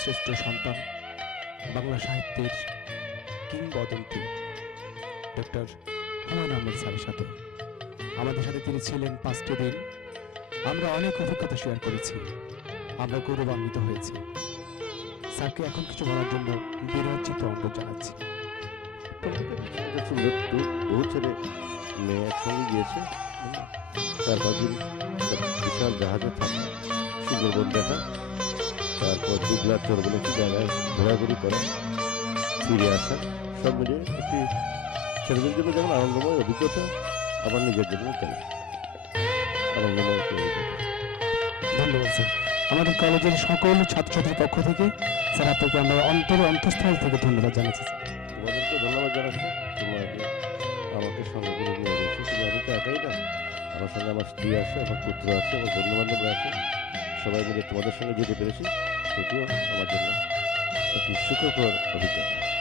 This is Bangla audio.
সন্তান বাংলা সাহিত্যের কিংবদন্তি ডক্টর হুমায়ুন আহমেদ স্যারের সাথে। আমাদের সাথে তিনি ছিলেন পাঁচটি দিন। আমরা অনেক অভিজ্ঞতা শেয়ার করেছি। আমরা গৌরবান্বিত হয়েছি। স্যারকে এখন কিছু বলার জন্য বিরঞ্চিত অনুরোধ জানাচ্ছি। বহু ছেলে মেয়ে একসঙ্গে গিয়েছে পাঁচ দিন বিশাল জাহাজে থাকা সুন্দরবন দেখা। তারপর দুবলার চর বলে একটি জায়গায় ঘোরাঘুরি করা ফিরে আসা। সব মিলিয়ে একটি ছেলেদের জন্য যেমন আনন্দময় অভিজ্ঞতা আবার নিজের জন্য তেমন আনন্দময় একটি অভিজ্ঞতা। ধন্যবাদ স্যার। আমাদের কলেজের সকল ছাত্রছাত্রীর পক্ষ থেকে স্যার আপনাকে আমরা অন্তর অন্তঃস্থল থেকে ধন্যবাদ জানাচ্ছি। তোমাদেরকে ধন্যবাদ জানাচ্ছি। তোমরা যে আমাকে সঙ্গে করে নিয়ে গেছো আমি তো একাই না। আমার সঙ্গে আমার স্ত্রী আছে আমার পুত্র আছে আমার বন্ধু বান্ধব আছে। সবাই মিলে তোমাদের সঙ্গে যেতে পেরেছি। সেটিও আমার জন্য একটি সুখকর অভিজ্ঞতা।